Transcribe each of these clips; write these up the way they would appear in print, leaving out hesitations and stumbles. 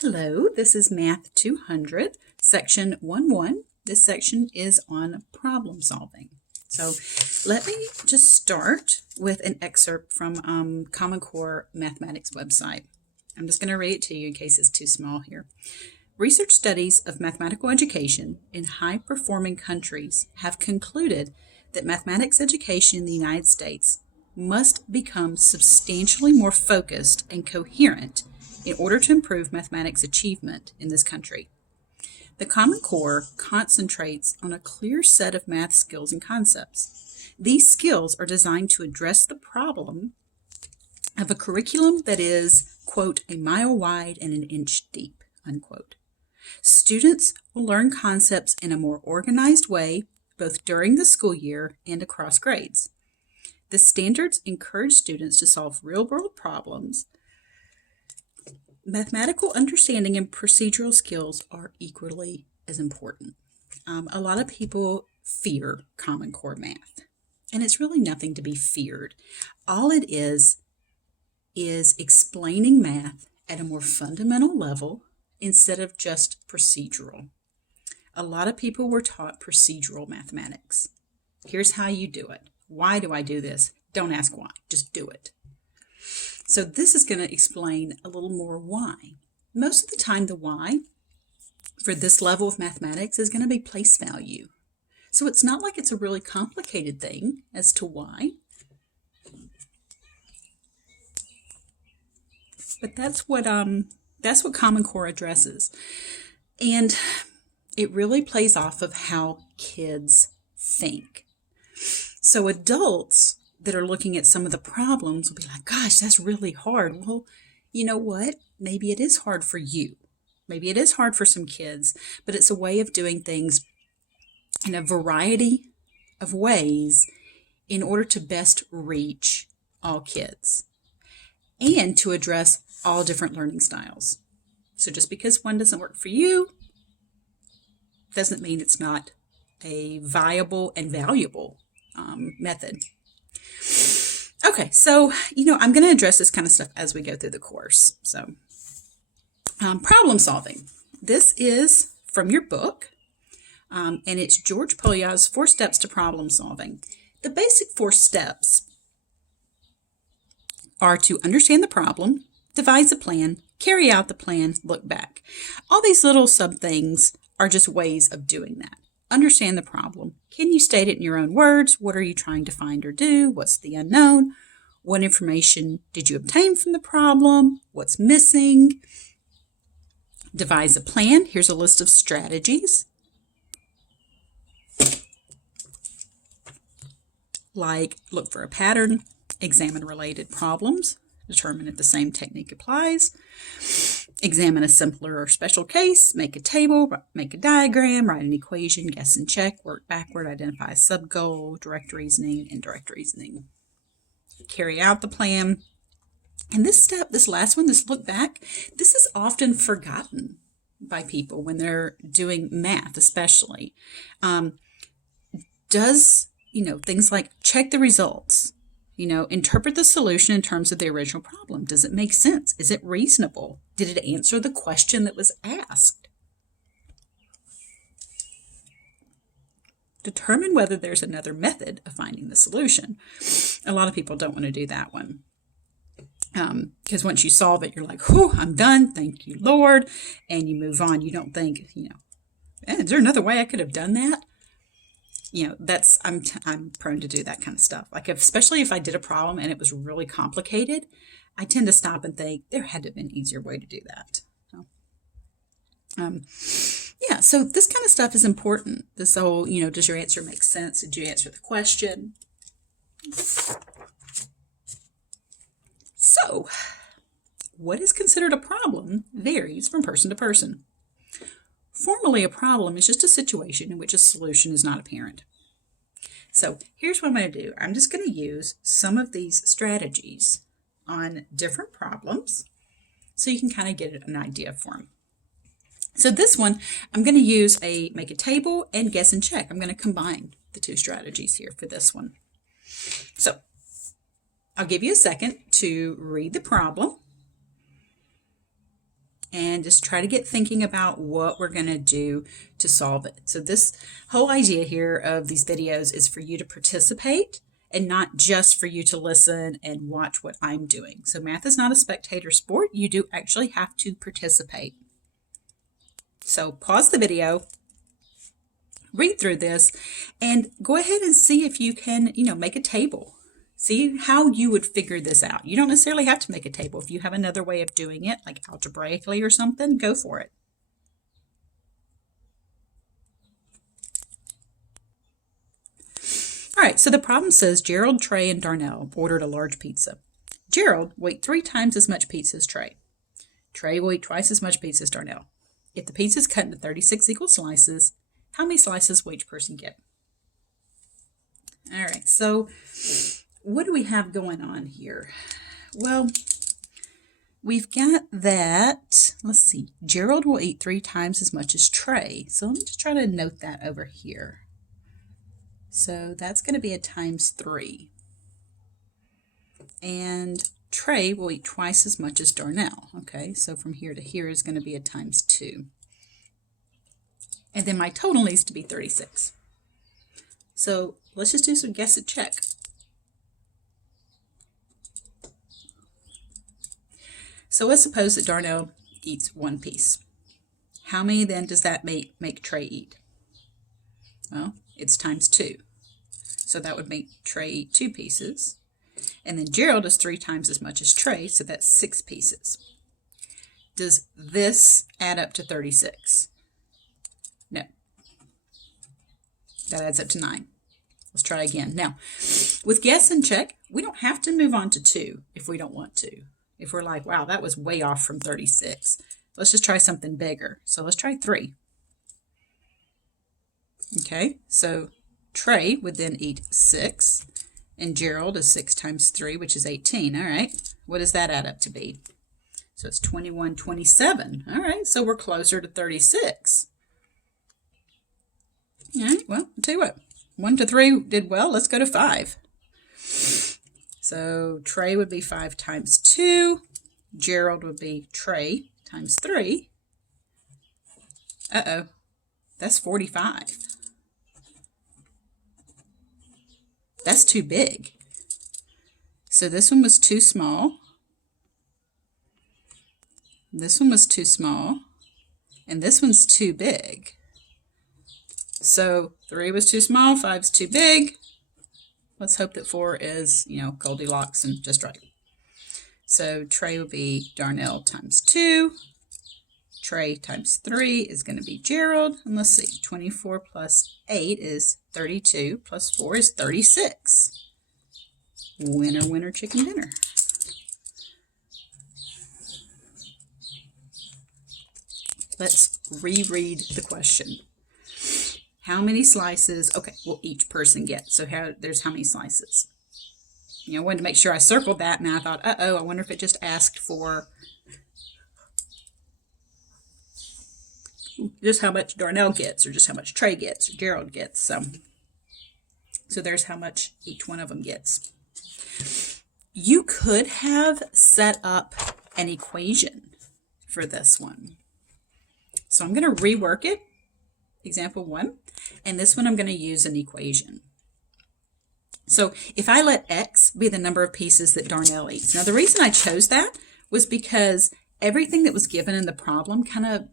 Hello, this is Math 200, Section 1-1. This section is on problem solving. So let me just start with an excerpt from Common Core Mathematics website. I'm just going to read it to you in case it's too small here. Research studies of mathematical education in high-performing countries have concluded that mathematics education in the United States must become substantially more focused and coherent in order to improve mathematics achievement in this country. The Common Core concentrates on a clear set of math skills and concepts. These skills are designed to address the problem of a curriculum that is, quote, a mile wide and an inch deep, unquote. Students will learn concepts in a more organized way, both during the school year and across grades. The standards encourage students to solve real-world problems. Mathematical understanding and procedural skills are equally as important. A lot of people fear Common Core math, and it's really nothing to be feared. All it is explaining math at a more fundamental level instead of just procedural. A lot of people were taught procedural mathematics. Here's how you do it. Why do I do this? Don't ask why, just do it. So this is going to explain a little more why. Most of the time, the why for this level of mathematics is going to be place value. So it's not like it's a really complicated thing as to why. But that's what Common Core addresses. And it really plays off of how kids think. So adults that are looking at some of the problems will be like, gosh, that's really hard. Well, you know what? Maybe it is hard for you. Maybe it is hard for some kids, but it's a way of doing things in a variety of ways in order to best reach all kids and to address all different learning styles. So just because one doesn't work for you doesn't mean it's not a viable and valuable method. Okay, so, I'm going to address this kind of stuff as we go through the course. So, problem solving. This is from your book, and it's George Polya's 4 Steps to Problem Solving. The basic 4 steps are to understand the problem, devise a plan, carry out the plan, look back. All these little sub-things are just ways of doing that. Understand the problem. Can you state it in your own words? What are you trying to find or do? What's the unknown? What information did you obtain from the problem? What's missing? Devise a plan. Here's a list of strategies. Like look for a pattern, examine related problems, determine if the same technique applies, examine a simpler or special case, make a table, make a diagram, write an equation, guess and check, work backward, identify a sub-goal, direct reasoning, indirect reasoning. Carry out the plan. And this step, this last one, this look back, this is often forgotten by people when they're doing math, especially. Things like check the results. Interpret the solution in terms of the original problem. Does it make sense? Is it reasonable? Did it answer the question that was asked? Determine whether there's another method of finding the solution. A lot of people don't want to do that one. Because once you solve it, you're like, whew, I'm done. Thank you, Lord. And you move on. You don't think, is there another way I could have done that? I'm prone to do that kind of stuff. Like especially if I did a problem and it was really complicated, I tend to stop and think there had to have been an easier way to do that. So this kind of stuff is important. This whole, does your answer make sense? Did you answer the question? So, what is considered a problem varies from person to person. Formally, a problem is just a situation in which a solution is not apparent. So here's what I'm going to do. I'm just going to use some of these strategies on different problems so you can kind of get an idea for them. So this one, I'm going to use make a table and guess and check. I'm going to combine the 2 strategies here for this one. So I'll give you a second to read the problem. and just try to get thinking about what we're going to do to solve it. So this whole idea here of these videos is for you to participate and not just for you to listen and watch what I'm doing. So math is not a spectator sport. You do actually have to participate. So pause the video, read through this, and go ahead and see if you can, make a table. See how you would figure this out. You don't necessarily have to make a table. If you have another way of doing it, like algebraically or something, go for it. All right, so the problem says Gerald, Trey, and Darnell ordered a large pizza. Gerald will eat 3 times as much pizza as Trey. Trey will eat twice as much pizza as Darnell. If the pizza is cut into 36 equal slices, how many slices will each person get? All right, so what do we have going on here? Well, we've got that, let's see, Gerald will eat 3 times as much as Trey. So let me just try to note that over here. So that's going to be a times 3. And Trey will eat twice as much as Darnell. Okay, so from here to here is going to be a times 2. And then my total needs to be 36. So let's just do some guess and check. So let's suppose that Darnell eats 1 piece. How many then does that make Trey eat? Well, it's times 2. So that would make Trey eat 2 pieces. And then Gerald is 3 times as much as Trey, so that's 6 pieces. Does this add up to 36? No. That adds up to 9. Let's try again. Now, with guess and check, we don't have to move on to 2 if we don't want to. If we're like, wow, that was way off from 36. Let's just try something bigger. So let's try 3. Okay, so Trey would then eat 6, and Gerald is 6 times 3, which is 18. All right, what does that add up to be? So it's 21, 27. All right, so we're closer to 36. All right, well, I'll tell you what, 1 to 3 did well. Let's go to 5. So Trey would be 5 times 2. Gerald would be Trey times 3. Uh-oh, that's 45. That's too big. So this one was too small. This one was too small. And this one's too big. So 3 was too small, 5's too big. Let's hope that 4 is, Goldilocks and just right. So Trey will be Darnell times 2. Trey times 3 is going to be Gerald. And let's see, 24 plus 8 is 32, plus 4 is 36. Winner, winner, chicken dinner. Let's reread the question. How many slices, okay, will each person get? So there's how many slices? I wanted to make sure I circled that, and I thought, uh-oh, I wonder if it just asked for just how much Darnell gets, or just how much Trey gets, or Gerald gets. So there's how much each one of them gets. You could have set up an equation for this one. So I'm going to rework it, example 1, and this one I'm going to use an equation. So if I let X be the number of pieces that Darnell eats. Now the reason I chose that was because everything that was given in the problem kind of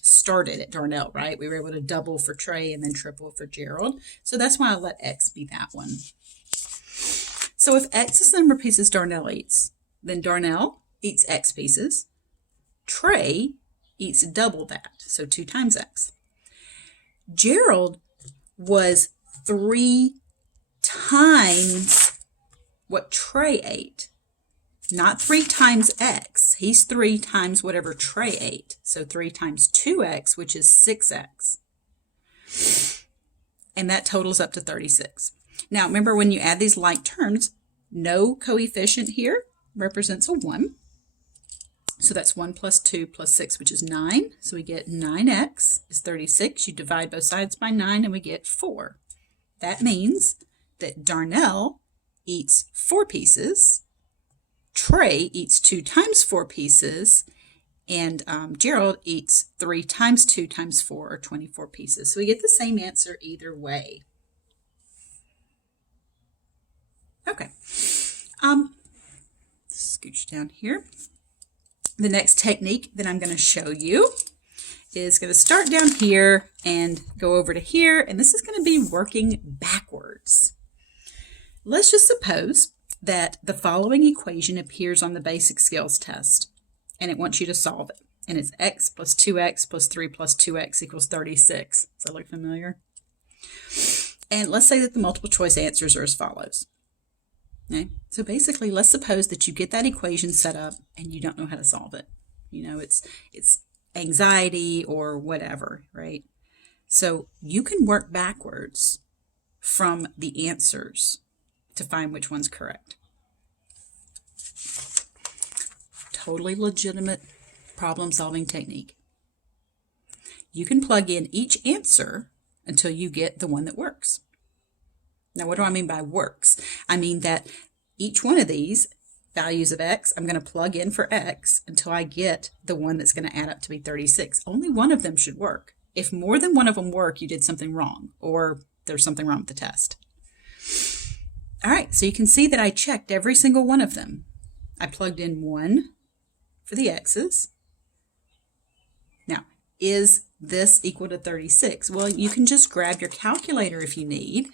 started at Darnell, right? We were able to double for Trey and then triple for Gerald. So that's why I let X be that one. So if X is the number of pieces Darnell eats, then Darnell eats X pieces. Trey eats double that, so 2 times X. Gerald was 3 times what Trey ate. Not 3 times X. He's 3 times whatever Trey ate. So 3 times 2X, which is 6X. And that totals up to 36. Now, remember when you add these like terms, no coefficient here represents a 1. So that's 1 plus 2 plus 6, which is 9. So we get 9X is 36. You divide both sides by 9 and we get 4. That means that Darnell eats 4 pieces. Trey eats 2 times 4 pieces, And Gerald eats 3 times 2 times 4, or 24 pieces. So we get the same answer either way. Okay. Scooch down here. The next technique that I'm going to show you is going to start down here and go over to here, and this is going to be working backwards. Let's just suppose that the following equation appears on the basic skills test, and it wants you to solve it. And it's x plus 2x plus 3 plus 2x equals 36. Does that look familiar? And let's say that the multiple choice answers are as follows. Okay? So basically, let's suppose that you get that equation set up and you don't know how to solve it. You know, it's anxiety or whatever, right? So you can work backwards from the answers to find which one's correct. Totally legitimate problem-solving technique. You can plug in each answer until you get the one that works. Now, what do I mean by works? I mean that each one of these values of x, I'm going to plug in for x until I get the one that's going to add up to be 36. Only one of them should work. If more than one of them work, you did something wrong, or there's something wrong with the test. All right, so you can see that I checked every single one of them. I plugged in 1 for the x's. Now, is this equal to 36? Well, you can just grab your calculator if you need,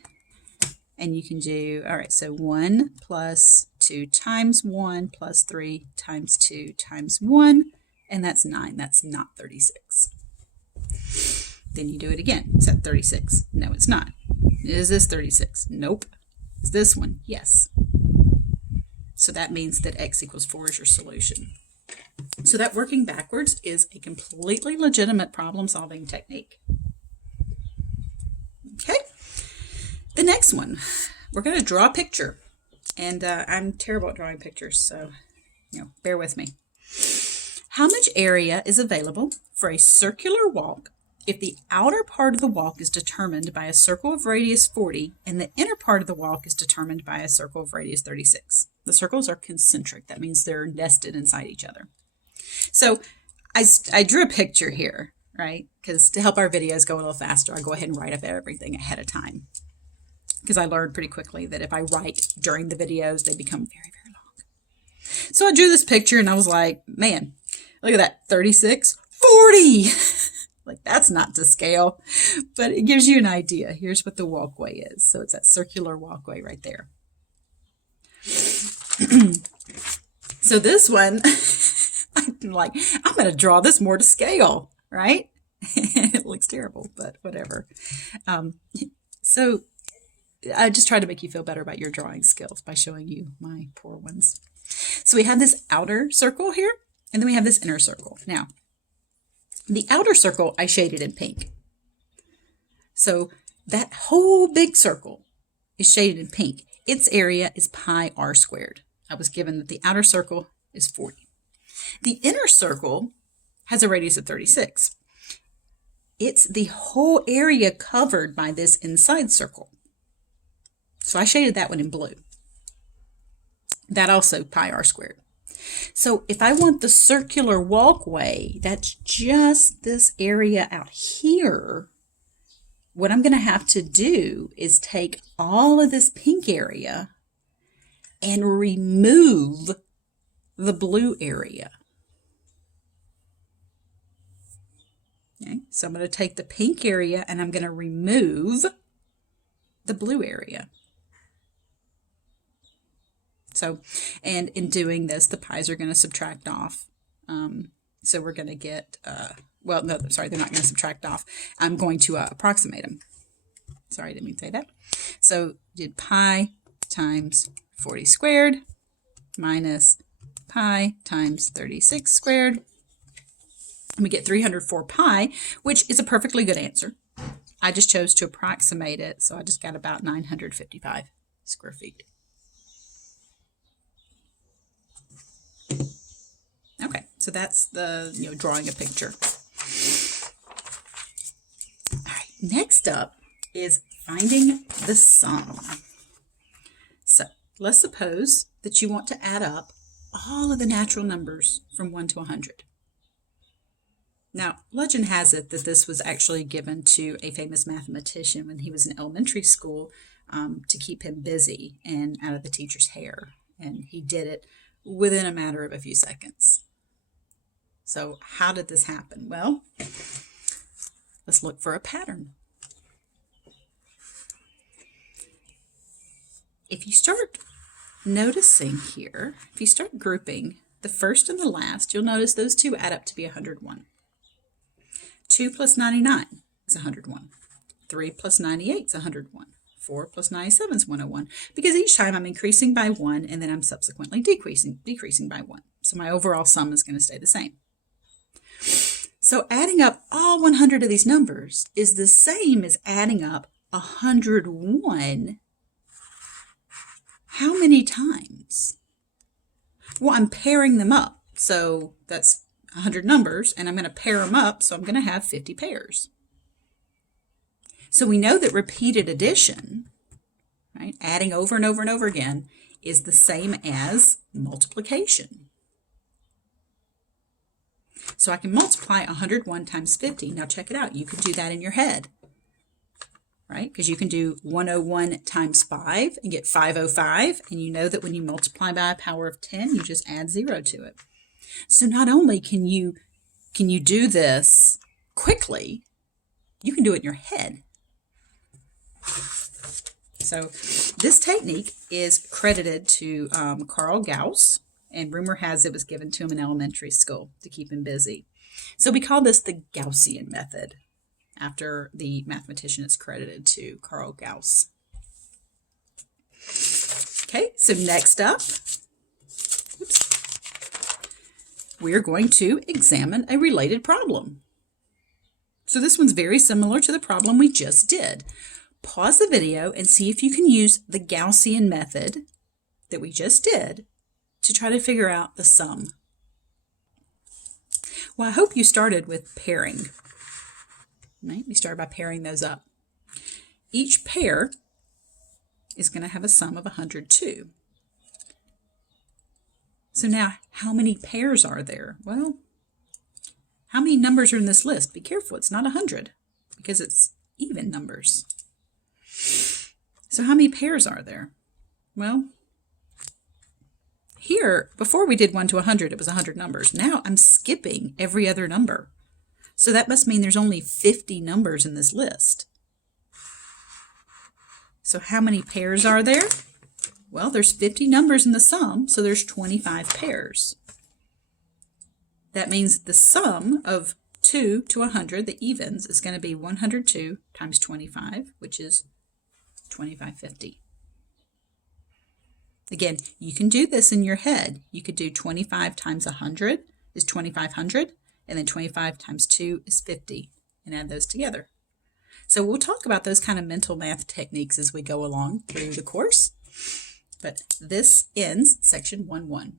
and you can do, all right, so 1 plus 2 times 1 plus 3 times 2 times 1, and that's 9. That's not 36. Then you do it again. Is that 36? No, it's not. Is this 36? Nope. Is this one? Yes. So that means that x equals 4 is your solution. So that working backwards is a completely legitimate problem-solving technique. Okay. The next one, we're going to draw a picture. And I'm terrible at drawing pictures, so bear with me. How much area is available for a circular walk if the outer part of the walk is determined by a circle of radius 40 and the inner part of the walk is determined by a circle of radius 36? The circles are concentric. That means they're nested inside each other. So I drew a picture here, right? Because to help our videos go a little faster, I go ahead and write up everything ahead of time. Because I learned pretty quickly that if I write during the videos, they become very, very long. So I drew this picture and I was like, man, look at that, 36, 40. Like, that's not to scale, but it gives you an idea. Here's what the walkway is. So it's that circular walkway right there. So this one, I'm like, I'm going to draw this more to scale, right? It looks terrible, but whatever. So I just try to make you feel better about your drawing skills by showing you my poor ones. So we have this outer circle here, and then we have this inner circle. Now, the outer circle I shaded in pink. So that whole big circle is shaded in pink. Its area is pi r squared. I was given that the outer circle is 40. The inner circle has a radius of 36. It's the whole area covered by this inside circle. So I shaded that one in blue. That also pi r squared. So if I want the circular walkway, that's just this area out here, what I'm going to have to do is take all of this pink area and remove the blue area. Okay, so I'm going to take the pink area and I'm going to remove the blue area. So, and in doing this, the pi's are going to subtract off. So we're going to get, well, no, sorry, they're not going to subtract off. I'm going to approximate them. Sorry, I didn't mean to say that. So did pi times 40 squared minus pi times 36 squared. And we get 304 pi, which is a perfectly good answer. I just chose to approximate it, so I just got about 955 square feet. Okay, so that's the, drawing a picture. All right, next up is finding the sum. So let's suppose that you want to add up all of the natural numbers from 1 to 100. Now, legend has it that this was actually given to a famous mathematician when he was in elementary school to keep him busy and out of the teacher's hair. And he did it within a matter of a few seconds. So how did this happen? Well, let's look for a pattern. If you start noticing here, if you start grouping the first and the last, you'll notice those two add up to be 101. 2 plus 99 is 101. 3 plus 98 is 101. 4 plus 97 is 101. Because each time I'm increasing by 1 and then I'm subsequently decreasing by 1. So my overall sum is going to stay the same. So adding up all 100 of these numbers is the same as adding up 101. How many times? Well, I'm pairing them up. So that's 100 numbers, and I'm going to pair them up, so I'm going to have 50 pairs. So we know that repeated addition, right, adding over and over and over again, is the same as multiplication. So I can multiply 101 times 50. Now check it out. You can do that in your head, right? Because you can do 101 times 5 and get 505, and you know that when you multiply by a power of 10, you just add 0 to it. So not only can you do this quickly, you can do it in your head. So this technique is credited to Carl Gauss, and rumor has it was given to him in elementary school to keep him busy. So we call this the Gaussian method, after the mathematician it's credited to, Carl Gauss. Okay, so next up, we're going to examine a related problem. So this one's very similar to the problem we just did. Pause the video and see if you can use the Gaussian method that we just did to try to figure out the sum. Well, I hope you started with pairing. Right? We started by pairing those up. Each pair is going to have a sum of 102. So now, how many pairs are there? Well, how many numbers are in this list? Be careful, it's not 100 because it's even numbers. So how many pairs are there? Well, here, before we did 1 to 100, it was 100 numbers. Now I'm skipping every other number. So that must mean there's only 50 numbers in this list. So how many pairs are there? Well, there's 50 numbers in the sum, so there's 25 pairs. That means the sum of 2 to 100, the evens, is going to be 102 times 25, which is 2550. Again, you can do this in your head. You could do 25 times 100 is 2500, and then 25 times 2 is 50, and add those together. So we'll talk about those kind of mental math techniques as we go along through the course. But this ends section 1.1.